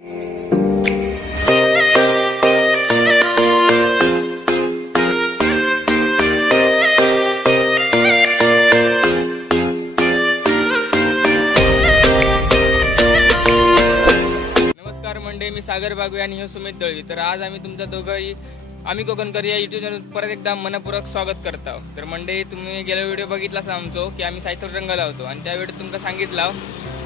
मी सागर बागवे आणि सुमित दळवी। तर आज आम्ही तुमच्या दोघंही आम्ही कोकणकर या यूट्यूब चॅनल परत एकदा मनपूर्वक स्वागत करतो। तर मंडळी, तुम्ही गेल्या व्हिडिओ बघितलाच आमचो की आम्ही सायकल रंग लावतो आणि त्या व्हिडिओ तुमका सांगितलं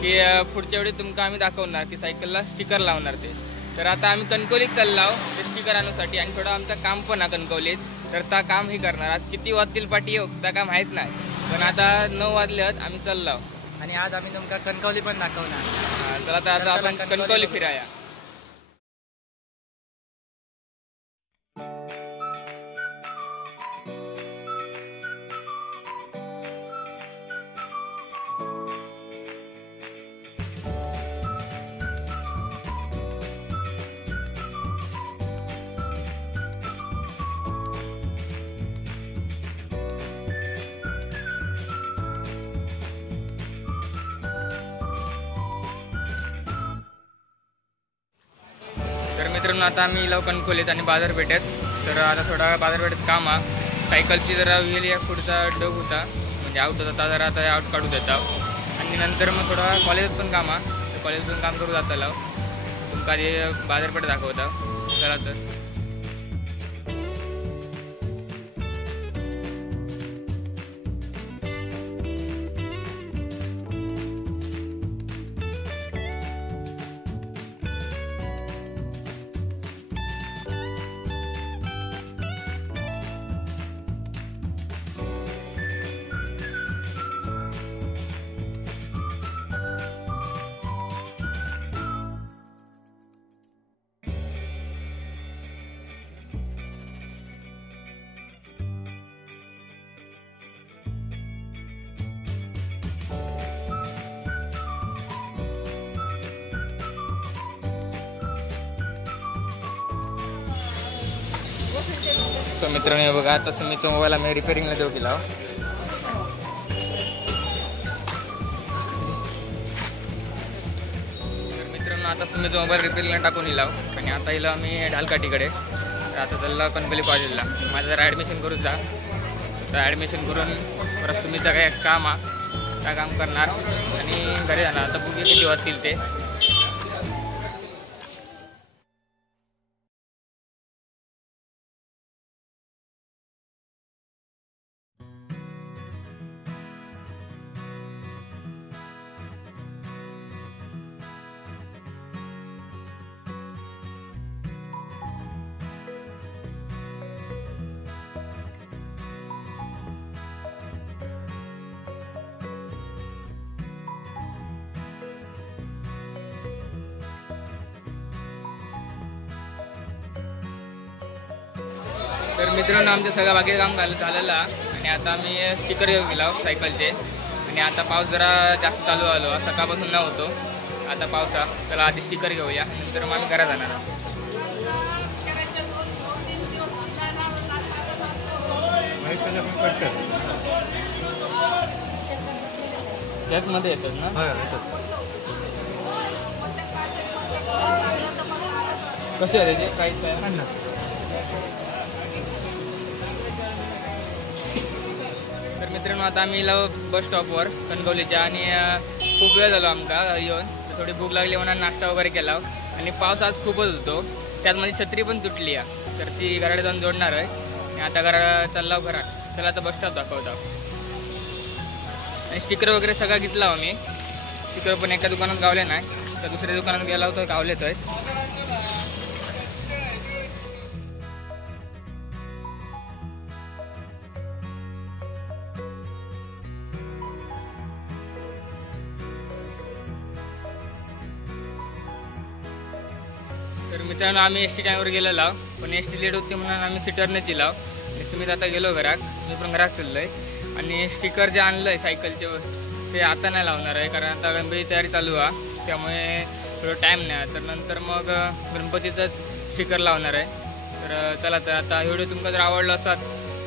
की पुढच्या व्हिडिओ तुमका आम्ही दाखवणार की सायकलला स्टिकर लावणार ते। तर आता आम्ही कणकवलीत चाललो ते स्टिकर आणण्यासाठी आणि थोडं आमचं काम पण आहे कणकवलीत। तर त्या काम ही करणार। आज किती वाजतील पाठी त्या काय माहीत नाही, पण आता 9 वाजल्यात आम्ही चाललो आणि आज आम्ही तुमका कणकवली पण दाखवणार। चला तर आता आपण कणकवली फिराया। तर मित्रांनो, आता आम्ही इलाव कणकवलीत आणि बाजारपेठेत। तर आता थोडा बाजारपेठेत काम आहे। सायकलची जरा व्हील या पुढचा डग होता, म्हणजे आउट होता, जरा आता आउट काढू देता आणि नंतर मग थोडा कॉलेजात पण काम आहे। कॉलेजतून काम करू जाता लाव तुमका आधी बाजारपेठ दाखवता। चला तर सो मित्रांनो, बघा आता सुमीचा मोबाईल आम्ही रिपेअरिंगला देऊ केला। तर मित्रांनो, आता सुमीचा मोबाईल रिपेअरिंगला टाकून दिला आणि आता येईल आम्ही ढालकाठीकडे। तर आता त्याला कणकवली कॉलेजला माझं जरा ॲडमिशन करूच जा। तर ॲडमिशन करून परत सुमीचं काय काम आहे त्या काम करणार आणि घरी जाणार। आता बघूया किती वाजतील ते। तर मित्रांनो, आमचं सगळं बाकी काम झालेलं आणि आता आम्ही स्टिकर घेऊन गेलो सायकलचे। आणि आता पाऊस जरा जास्त चालू आलो, सकाळपासून न होतो, आता पावसा। त्याला आधी स्टिकर घेऊया, नंतर मग आम्ही घरात जाणार। त्यातमध्ये येतात ना? कसे आहे त्याचे प्राईस काय? तर मित्रांनो, आता आम्ही बस स्टॉपवर कणकवलीच्या आणि खूप वेळ झालो आमका येऊन। तर थोडी भूक लागली म्हणून नाश्ता वगैरे केला आणि पाऊस आज खूपच होतो, त्यात माझी छत्री पण तुटली आहे। तर ती घराकडे जाऊन जोडणार आहे आणि आता घरा चाललो घरात। त्याला आता बस स्टॉप दाखवतो आणि स्टिकर वगैरे सगळं घेतला आम्ही। स्टिकर पण एका दुकानात गावले नाही, तर दुसऱ्या दुकानात गेला होता गावलेत आहे। तर मित्रांनो, आम्ही एस टी टाईमवर गेलेलो, पण एस टी लेट होती म्हणून आम्ही सीटरनेच इलाव। सुमित आता गेलो घरात, मी पण घरात चाललोय आणि स्टिकर जे आणलं आहे सायकलचे ते आता नाही लावणार आहे, कारण आता गणपती तयारी चालू आहे, त्यामुळे थोडं टाईम नाही। तर नंतर मग गणपतीतच स्टिकर लावणार आहे। तर चला, तर आता व्हिडिओ तुमका जर आवडला असाल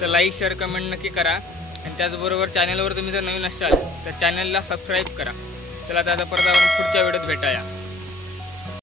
तर लाईक शेअर कमेंट नक्की करा आणि त्याचबरोबर चॅनलवर तुम्ही जर नवीन असाल तर चॅनलला सबस्क्राईब करा। चला, तर आता परत आपण पुढच्या व्हिडिओत भेटाया।